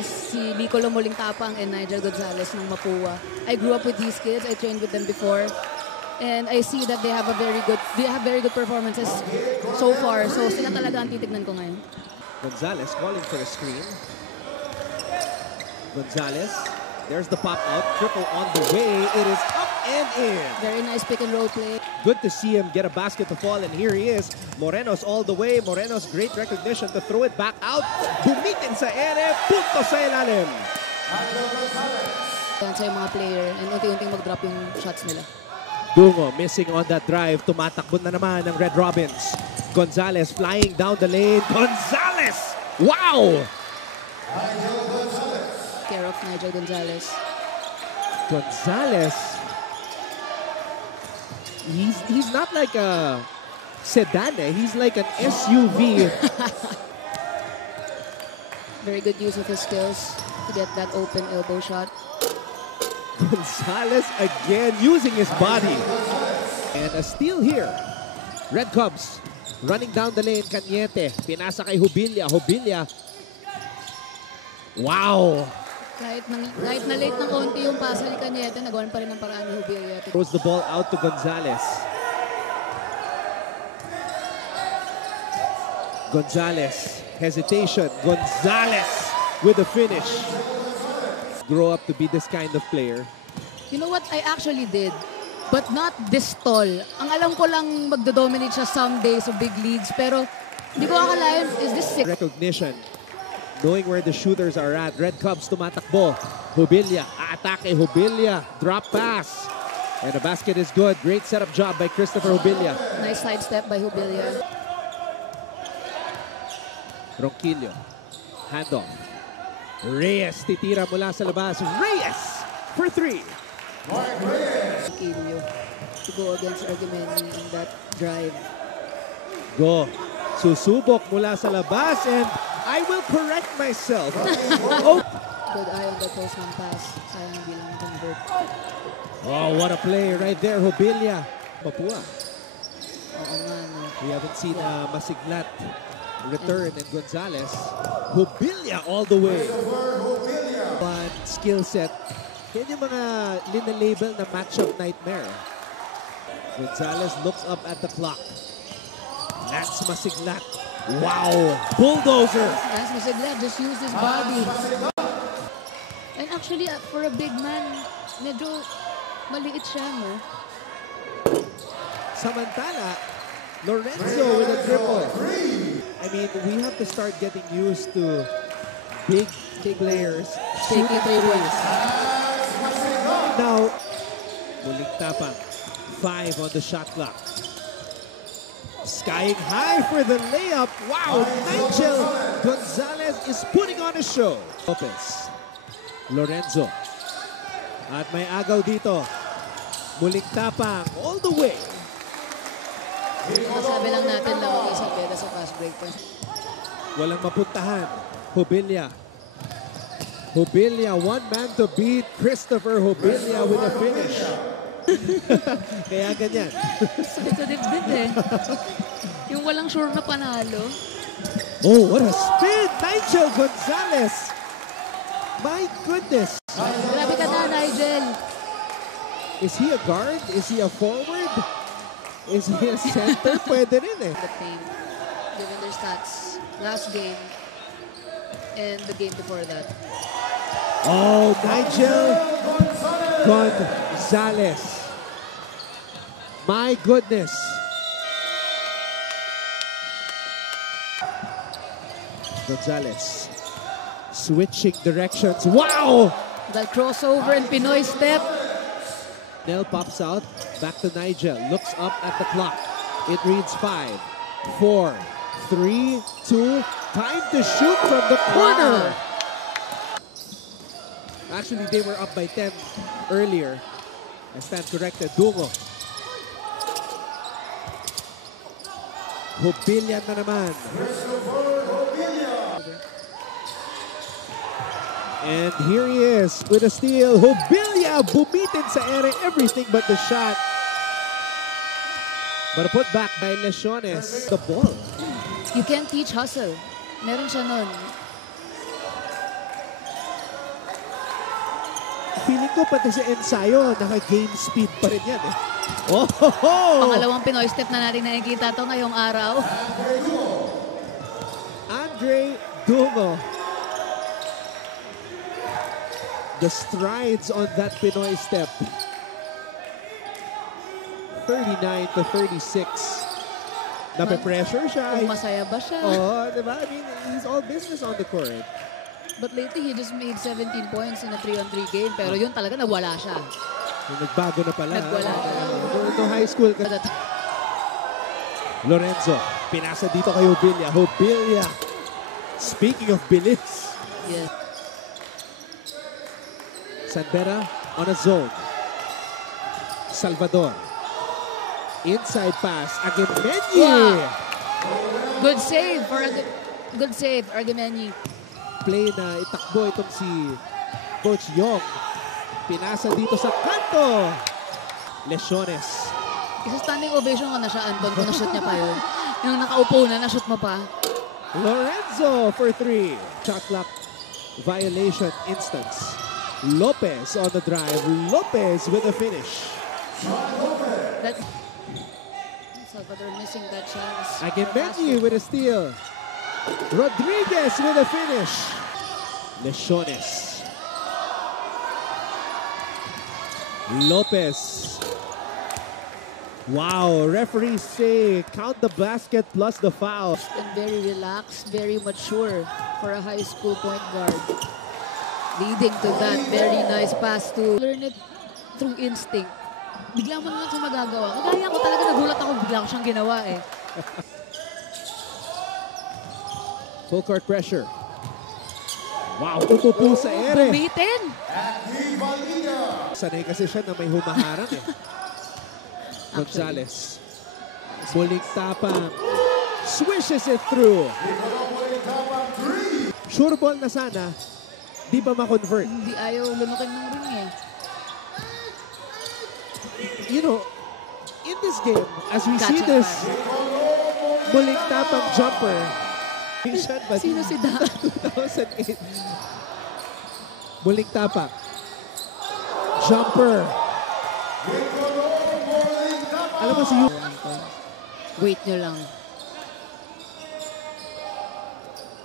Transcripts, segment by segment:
Si Nicolo Molingtapang and Nigel Gonzalez ng Mapua. I grew up with these kids. I trained with them before. And I see that they have very good performances so far. So sila talaga ang titignan ko ngayon. Gonzalez calling for a screen. Gonzalez, there's the pop out. Triple on the way. It is up and in. Very nice pick and roll play. Good to see him get a basket to fall, and here he is. Morenos all the way. Morenos, great recognition to throw it back out. Bumitin sa ere, punto sa ilalim. Yan sa yung mga player and unti-unting mag-drop yung shots nila. Dungo missing on that drive. Tumatakbo na naman ng Red Robins. Gonzalez flying down the lane. Gonzalez! Wow! Care of Nigel Gonzalez. Gonzalez, he's not like a sedan, he's like an SUV. Very good use of his skills to get that open elbow shot. Gonzalez again using his body. And a steal here. Red Cubs running down the lane. Cañete, pinasa kay Jubilia. Jubilia. Wow! Kahit na late ng konti yung pasa ni Cañete, nagawan pa rin ng paraan ni Jubilia. Throws the ball out to Gonzalez. Gonzalez, hesitation. Gonzalez with the finish. Grow up to be this kind of player. You know what I actually did? But not this tall. Ang alam ko lang magdo-dominate siya someday sa big leagues, pero hindi ko akalain, is this sick? Recognition. Knowing where the shooters are at. Red Cubs tumatakbo. Jubilia, atake Jubilia. Drop pass. And the basket is good. Great setup job by Christopher Jubilia. Nice sidestep by Jubilia. Ronquillo. Handoff. Reyes titira mula sa labas. Reyes for three. Ronquillo to go against Regimeni in that drive. Go. Susubok mula sa labas and I will correct myself. Oh. Good eye on the postman pass. Sayang hindi lang convert. Oh, what a play right there, Jubilia. Mapua. Oo nga, no. We haven't seen a masiglat return in Gonzalez. Jubilia all the way. One skill set. Yan yung mga linalabel na matchup nightmare. Gonzalez looks up at the clock. Lance Masiglat. Wow! Bulldozer! Lance Masiglat just used his body. And actually, for a big man, medyo maliit siya, no? Samantala, Lorenzo with a dribble. I mean, we have to start getting used to big players Taking threes. Now, Molingtapang, 5 on the shot clock. Skying high for the layup. Wow, Nigel Gonzalez is putting on a show. Lopez, Lorenzo. At may agaw dito. Molingtapang all the way. Sabi lang natin lang ang isang beda sa fast break point. Walang mapuntahan. Jubilia. Jubilia, one man to beat. Christopher Jubilia with a finish. Kaya ganyan. Sakit sa dibdib eh. Yung walang sure na panalo. Oh, what a spin! Nigel Gonzalez! My goodness! Grabe ka na, Nigel. Is he a guard? Is he a forward? Is he a center? Pwede rin eh. The team, given their stats last game and the game before that. Oh, Nigel Gonzalez. My goodness. Gonzalez switching directions. Wow! That crossover and Pinoy step. Nell pops out. Back to Nigel. Looks up at the clock. It reads 5, 4, 3, 2. Time to shoot from the corner. Wow. Actually, they were up by 10 earlier. I stand corrected. Dungo. Jubilia na naman. And here he is with a steal. Jubilia bumitin sa ere, everything but the shot. But a put back by Lesiones. The ball. You can't teach hustle. Meron siya nun. Feeling ko pati sa ensayo, naka-game speed pa rin yan eh. Oh! Pangalawang Pinoy step na natin nakikita to ngayong araw. Andre Dungo. The strides on that Pinoy step. 39-36. Nape-pressure siya. Kung masaya ba siya? Oo, diba? I mean, he's all business on the court. But lately, he just made 17 points in a 3-on-3 game. Pero yun talaga, nawala siya. Nagbago na pala. Nagwala na. No high school. Lorenzo, pinasa dito kay Hobilia. Hobilia. Speaking of bilis. Yes. Sanbera on a zone. Salvador. Inside pass. Aguimeñi. Wow. Good save for good save, Aguimeñi. Play na itakbo itong si Coach Yong. Pinasa dito sa kanto. Lesiones. Isa standing ovation ka na siya, Anton, kung na-shoot niya pa yun. Yung nakaupo na, na-shoot mo pa. Lorenzo for 3. Shot clock violation instance. Lopez on the drive. Lopez with a finish. That Salvador missing that chance. Aguimeñi with a steal. Rodriguez with a finish. Lesiones. Lopez. Wow, referees say count the basket plus the foul. And very relaxed, very mature for a high school point guard. Leading to that very nice pass to learn it through instinct. Bigla mo naman siya magagawa. Kagaya ko talaga, nagulat ako, bigla ko siyang ginawa eh. Full court pressure. Wow, tutupo sa ere. Bumitin! Sanay kasi siya na may humaharang eh. Gonzalez. Muling tapang. Swishes it through. Sure ball na sana. Di ba ma-convert? Hindi ayaw lunukin ng ring eh. You know, in this game, as we see Gotcha. this muling tapang jumper, Sino si Da? 2008. Muling tapang. Jumper. Alam mo si Wait nyo lang.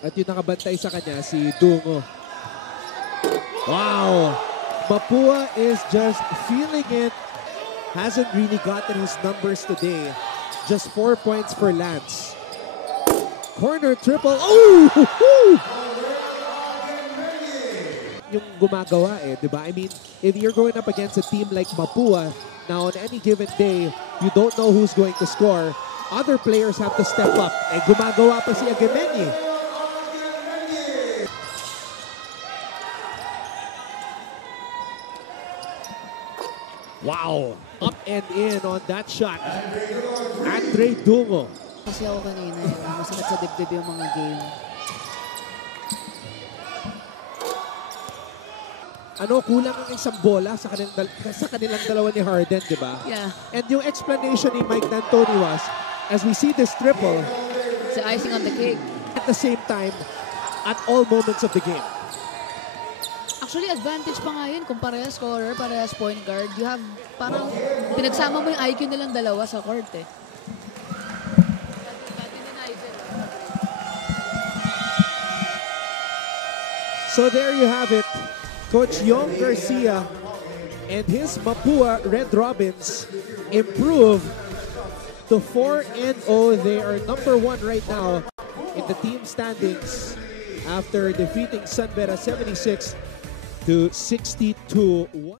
At yung nakabantay sa kanya, si Dungo. Wow! Mapua is just feeling it. Hasn't really gotten his numbers today. Just 4 points for Lance. Corner triple. Oh! Yung gumagawa eh, di ba? I mean, if you're going up against a team like Mapua, now on any given day, you don't know who's going to score. Other players have to step up. Eh, gumagawa pa si Aguimeñi. Wow! Up and in on that shot. Andre Dungo. Kasi ako kanina, masakit sa dibdib yung mga game. Ano, kulang ang isang bola sa kanilang dalawa ni Harden, di ba? Yeah. And yung explanation ni Mike D'Antoni was, as we see this triple, It's the icing on the cake. at the same time, at all moments of the game. Actually, advantage pa nga yun kung parehas scorer, parehas point guard. You have, parang, pinagsama mo yung IQ nilang dalawa sa court eh. So there you have it. Coach Yong Garcia and his Mapua Red Robins improve to 4-0. They are number 1 right now in the team standings after defeating Sanbera 76-62.